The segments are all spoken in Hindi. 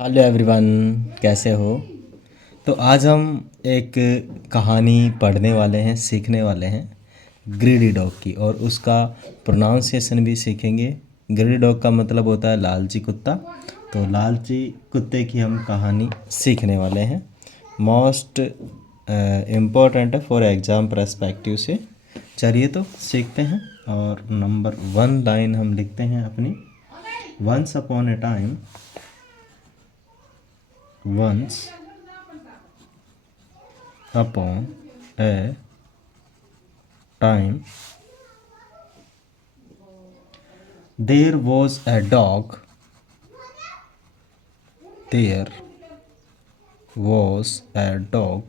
हेलो एवरीवन, कैसे हो। तो आज हम एक कहानी पढ़ने वाले हैं, सीखने वाले हैं ग्रीडी डॉग की, और उसका प्रोनाउंसिएशन भी सीखेंगे। ग्रीडी डॉग का मतलब होता है लालची कुत्ता। तो लालची कुत्ते की हम कहानी सीखने वाले हैं। मोस्ट इम्पोर्टेंट है फॉर एग्ज़ाम पर्सपेक्टिव से। चलिए तो सीखते हैं। और नंबर 1 लाइन हम लिखते हैं अपनी। Once upon a time, once upon a time, there was a dog. There was a dog.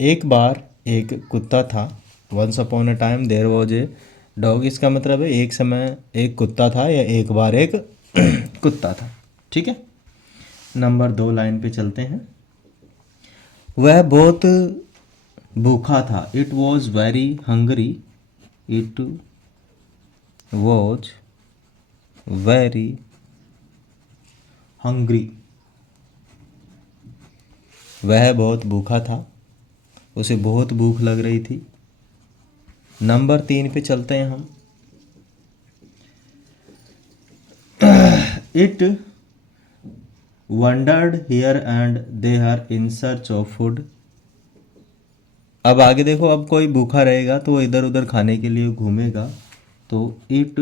एक बार एक कुत्ता था। Once upon a time there was a dog. इसका मतलब है एक समय एक कुत्ता था, या एक बार एक कुत्ता था। ठीक है। नंबर 2 लाइन पे चलते हैं। वह बहुत भूखा था। It was very Hungary. It was very hungry. वह बहुत भूखा था, उसे बहुत भूख लग रही थी। नंबर 3 पे चलते हैं हम। It wandered here and there in search of food. अब आगे देखो, अब कोई भूखा रहेगा तो वो इधर उधर खाने के लिए घूमेगा। तो it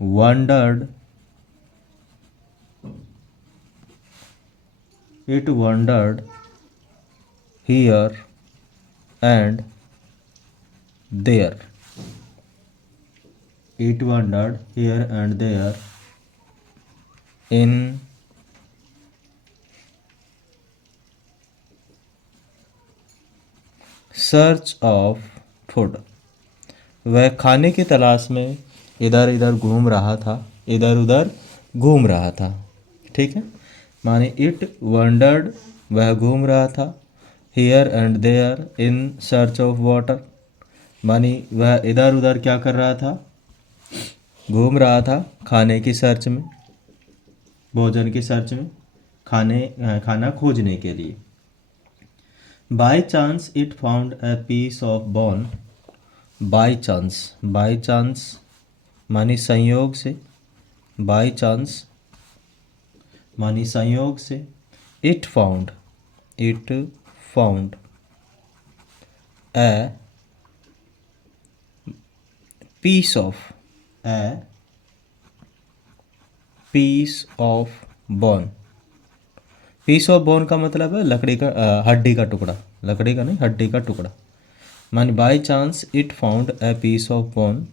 wandered, it wandered here and there. It wandered here and there in search of food. वह खाने की तलाश में इधर इधर घूम रहा था, इधर उधर घूम रहा था। ठीक है। माने इट वंडर्ड, वह घूम रहा था। Here and there in search of water, मानी वह इधर उधर क्या कर रहा था, घूम रहा था खाने की सर्च में, भोजन की सर्च में, खाना खोजने के लिए। By chance it found a piece of bone. By chance, by chance मानी संयोग से, बाई चांस मानी संयोग से। It found, it found a piece of, a piece of bone. Piece of bone का मतलब है लकड़ी का, हड्डी का टुकड़ा। लकड़ी का नहीं, हड्डी का टुकड़ा। मानी by chance it found a piece of bone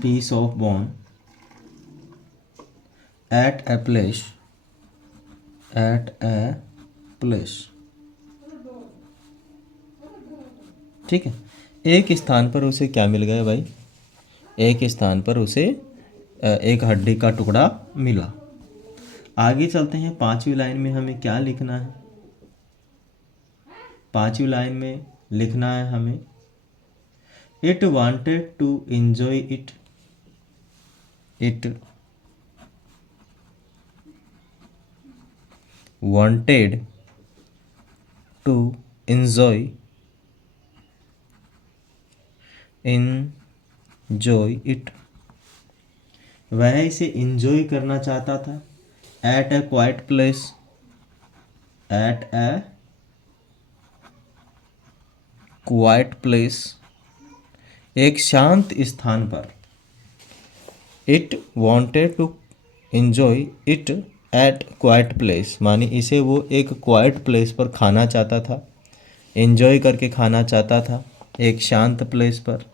piece of bone at a place, at a place। ठीक है। एक स्थान पर उसे क्या मिल गया भाई, एक स्थान पर उसे एक हड्डी का टुकड़ा मिला। आगे चलते हैं। 5वीं लाइन में हमें क्या लिखना है। 5वीं लाइन में लिखना है हमें, it wanted to enjoy it. It wanted to enjoy, enjoy it. वह इसे एंजॉय करना चाहता था। At a quiet place, at a quiet place, एक शांत स्थान पर। It wanted to enjoy it at quiet place, मानी इसे वो एक क्वाइट प्लेस पर खाना चाहता था, एंजॉय करके खाना चाहता था एक शांत प्लेस पर।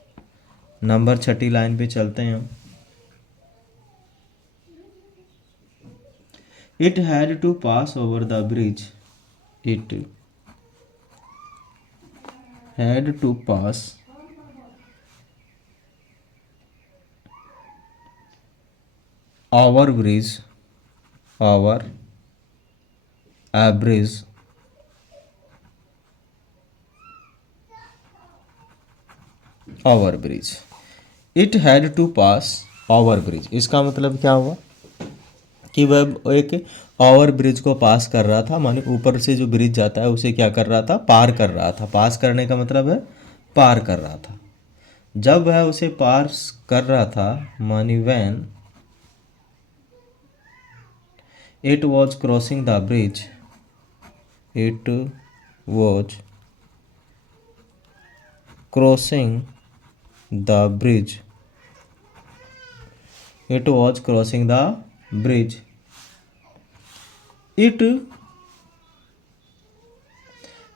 नंबर 6 लाइन पे चलते हैं हम। It had to pass over the bridge. It had to pass over bridge, over a bridge over bridge. It had to pass over bridge, इसका मतलब क्या हुआ कि वह एक ओवर ब्रिज को पास कर रहा था, माने ऊपर से जो ब्रिज जाता है उसे क्या कर रहा था, पार कर रहा था। पास करने का मतलब है पार कर रहा था। जब वह उसे पार कर रहा था, मानी van it was crossing the bridge, it was crossing the bridge, it was crossing the bridge, it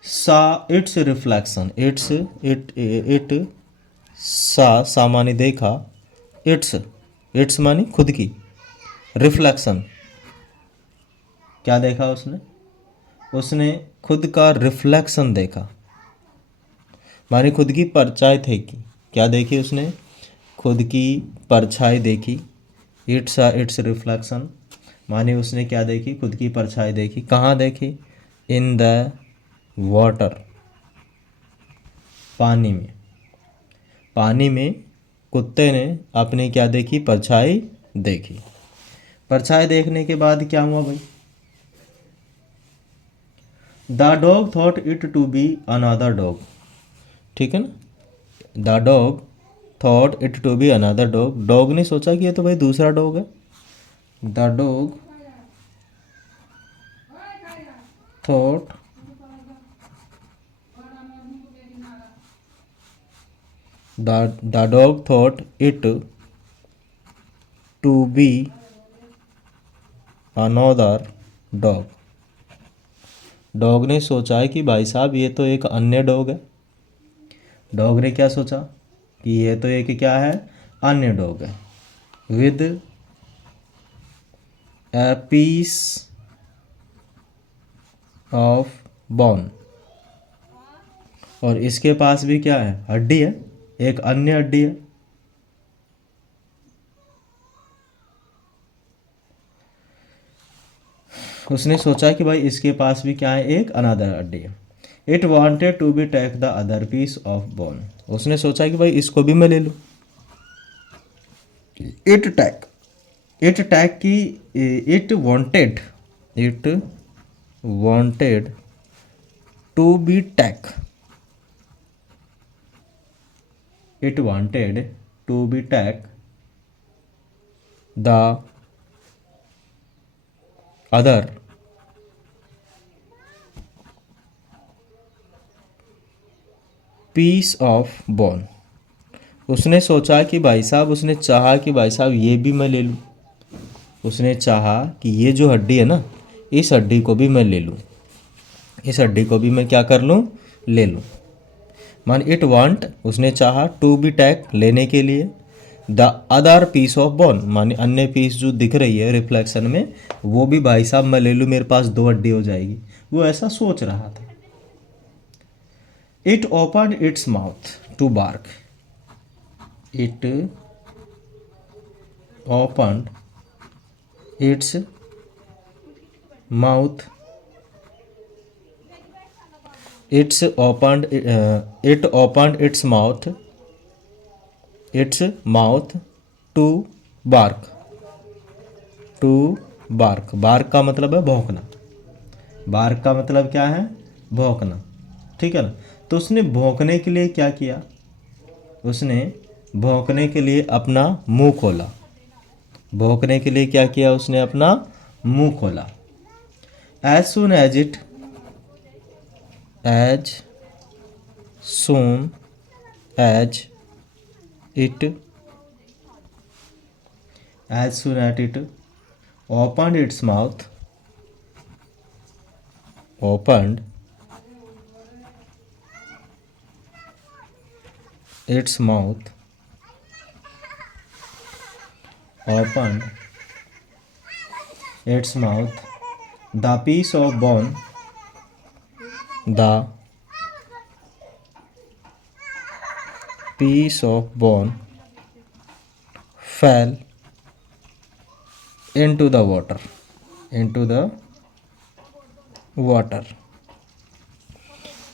saw its reflection, it सा मानी देखा, इट्स मानी खुद की, रिफ्लेक्शन क्या देखा उसने, उसने खुद का रिफ्लेक्शन देखा, मानी खुद की परछाई देखी। क्या देखी उसने, खुद की परछाई देखी। इट्स रिफ्लेक्शन मानी उसने क्या देखी, खुद की परछाई देखी। कहाँ देखी, इन द वाटर, पानी में। पानी में कुत्ते ने अपनी क्या देखी, परछाई देखी। परछाई देखने के बाद क्या हुआ भाई, the dog thought it to be another dog, ठीक है ना। The dog thought it to be another dog, dog ने सोचा कि ये तो भाई दूसरा डॉग है। The dog thought the dog thought it to be another dog, dog ने सोचा है कि भाई साहब ये तो एक अन्य डॉग है। डॉग ने क्या सोचा कि ये तो एक क्या है, अन्य डॉग है। With a piece of bone, और इसके पास भी क्या है, हड्डी है, एक अन्य हड्डी है। उसने सोचा कि भाई इसके पास भी क्या है, एक अनदर हड्डी है। It wanted to be take the other piece of bone, उसने सोचा कि भाई इसको भी मैं ले लूँ। इट टैक की, it wanted to be take, it wanted to be take the other piece of bone, उसने सोचा कि भाई साहब, उसने चाहा कि भाई साहब ये भी मैं ले लूँ। उसने चाहा कि ये जो हड्डी है ना, इस हड्डी को भी मैं ले लूँ, इस हड्डी को भी मैं क्या कर लूँ, ले लूँ। मान इट वांट, उसने चाहा, टू बी टैक लेने के लिए, the other piece of bone माने अन्य पीस जो दिख रही है रिफ्लेक्शन में, वो भी भाई साहब मैं ले लूँ, मेरे पास दो हड्डी हो जाएगी। वो ऐसा सोच रहा था। It open its mouth to bark, it open its mouth, it opened its mouth to bark, to bark. Bark का मतलब है भौंकना, बार्क का मतलब क्या है, भौंकना, ठीक है ना। तो उसने भौंकने के लिए क्या किया, उसने भौंकने के लिए अपना मुंह खोला। भौंकने के लिए क्या किया, उसने अपना मुंह खोला। As soon as it, as soon as it opened its mouth, opened its mouth, opened its mouth, the piece of bone, the piece of bone fell into the water, into the water।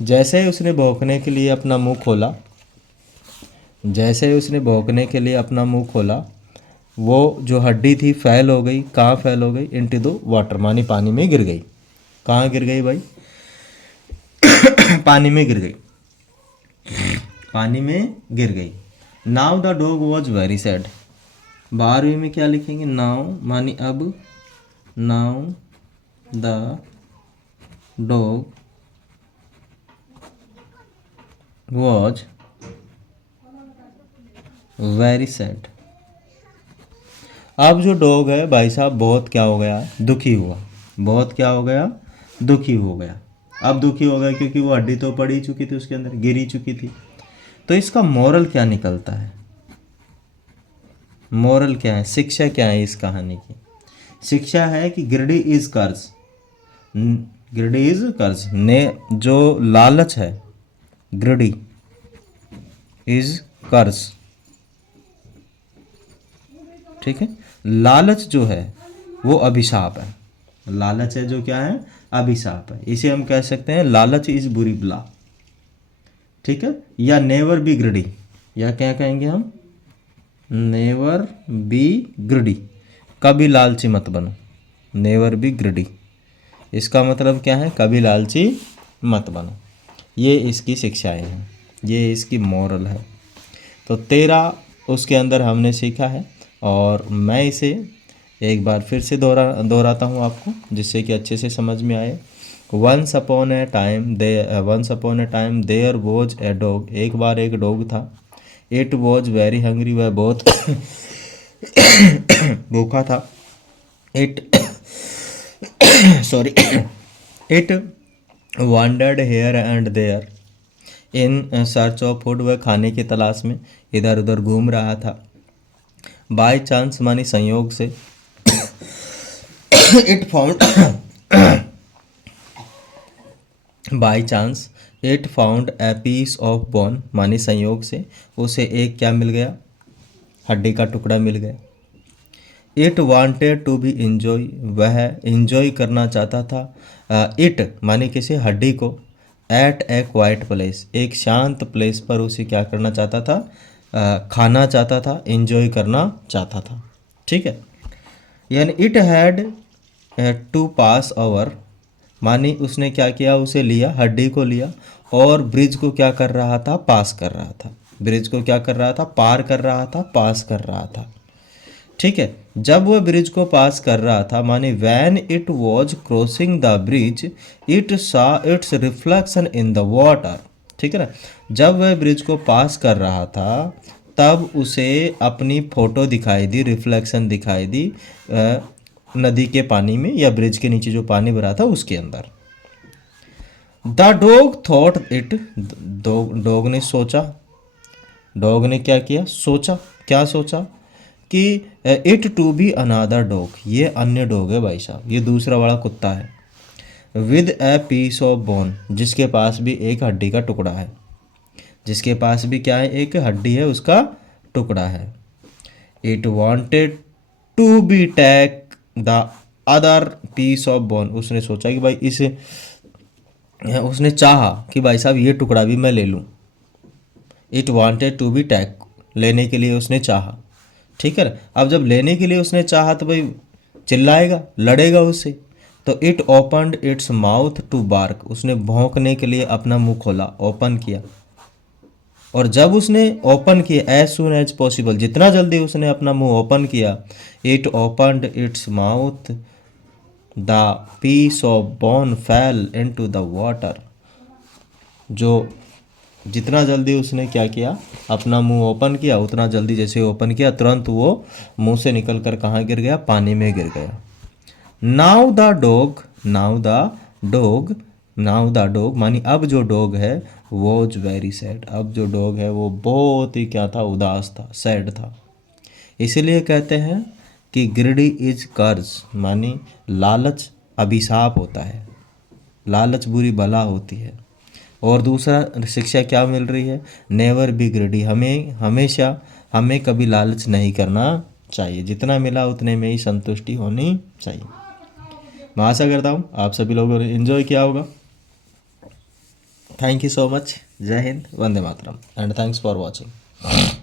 जैसे ही उसने भौंकने के लिए अपना मुंह खोला, जैसे ही उसने भौंकने के लिए अपना मुंह खोला, वो जो हड्डी थी फैल हो गई। कहाँ फैल हो गई? इनटू द वाटर, मानी पानी में गिर गई। कहाँ गिर गई भाई? पानी में गिर गई, पानी में गिर गई। Now the dog was very sad. 12वीं में क्या लिखेंगे? नाउ मानी अब, now the dog was very sad. अब जो डॉग है भाई साहब बहुत क्या हो गया? दुखी हुआ। बहुत क्या हो गया? दुखी हो गया। अब दुखी हो गया क्योंकि वो हड्डी तो पड़ ही चुकी थी उसके अंदर, गिरी चुकी थी। तो इसका मोरल क्या निकलता है? मोरल क्या है? शिक्षा क्या है इस कहानी की? शिक्षा है कि ग्रीडी इज कर्ज। ग्रीडी इज कर्ज ने जो लालच है, ग्रीडी इज कर्ज। ठीक है, लालच जो है वो अभिशाप है। लालच है जो क्या है? अभिशाप है। इसे हम कह सकते हैं लालच इज बुरी बला। ठीक है, या नेवर बी ग्रीडी, या क्या कहेंगे हम? नेवर बी ग्रीडी, कभी लालची मत बनो। नेवर बी ग्रीडी, इसका मतलब क्या है? कभी लालची मत बनो। ये इसकी शिक्षाएं हैं, ये इसकी मॉरल है। तो 13 उसके अंदर हमने सीखा है, और मैं इसे एक बार फिर से दोहराता हूँ आपको, जिससे कि अच्छे से समझ में आए। Once upon a time there was a dog. एक बार एक डॉग था। इट वॉज वेरी हंग्री, वह बहुत भूखा था। It sorry it wandered here and there in search of food. वह खाने की तलाश में इधर उधर घूम रहा था। बाय चांस मानी संयोग से, it found by chance it found a piece of bone, मानी संयोग से उसे एक क्या मिल गया? हड्डी का टुकड़ा मिल गया। It wanted to be enjoy, वह इंजॉय करना चाहता था। इट माने किसी हड्डी को, एट ए क्वाइट प्लेस, एक शांत प्लेस पर उसे क्या करना चाहता था? खाना चाहता था, इंजॉय करना चाहता था। ठीक है, यानी it had to pass over, मानी उसने क्या किया? उसे लिया, हड्डी को लिया, और ब्रिज को क्या कर रहा था? पास कर रहा था। ब्रिज को क्या कर रहा था? पार कर रहा था, पास कर रहा था। ठीक है, जब वह ब्रिज को पास कर रहा था, माने when it was crossing the bridge it saw its reflection in the water. ठीक है ना, जब वह ब्रिज को पास कर रहा था तब उसे अपनी फोटो दिखाई दी, रिफ्लेक्शन दिखाई दी नदी के पानी में, या ब्रिज के नीचे जो पानी भरा था उसके अंदर। The dog thought it, dog ने सोचा। डॉग ने क्या किया? सोचा। क्या सोचा? कि it to be another dog, ये अन्य डॉग है भाई साहब, ये दूसरा वाला कुत्ता है। With a piece of bone, जिसके पास भी एक हड्डी का टुकड़ा है। जिसके पास भी क्या है? एक हड्डी है, उसका टुकड़ा है। It wanted to be take the other piece of bone, उसने सोचा कि भाई उसने चाहा कि भाई साहब ये टुकड़ा भी मैं ले लूँ। It wanted to be take, लेने के लिए उसने चाहा। ठीक है ना, अब जब लेने के लिए उसने चाहा तो भाई चिल्लाएगा, लड़ेगा उससे। तो it opened its mouth to bark, उसने भौंकने के लिए अपना मुंह खोला, ओपन किया। और जब उसने ओपन किया, एज सुन एज पॉसिबल, जितना जल्दी उसने अपना मुंह ओपन किया, it opened its mouth, the piece of bone fell into the water. जो जितना जल्दी उसने क्या किया? अपना मुंह ओपन किया, उतना जल्दी जैसे ओपन किया तुरंत वो मुंह से निकल कर कहाँ गिर गया? पानी में गिर गया। Now the dog, now the dog, now the dog मानी अब जो डॉग है वॉज वेरी सैड। अब जो डॉग है वो बहुत ही क्या था? उदास था, सैड था। इसीलिए कहते हैं कि ग्रीडी इज कर्ज, मानी लालच अभिशाप होता है, लालच बुरी बला होती है। और दूसरा शिक्षा क्या मिल रही है? नेवर बी ग्रीडी, हमें कभी लालच नहीं करना चाहिए। जितना मिला उतने में ही संतुष्टि होनी चाहिए। मैं आशा करता हूँ आप सभी लोगों ने एंजॉय किया होगा। Thank you so much. जय Hind, Vande Mataram, and thanks for watching. है।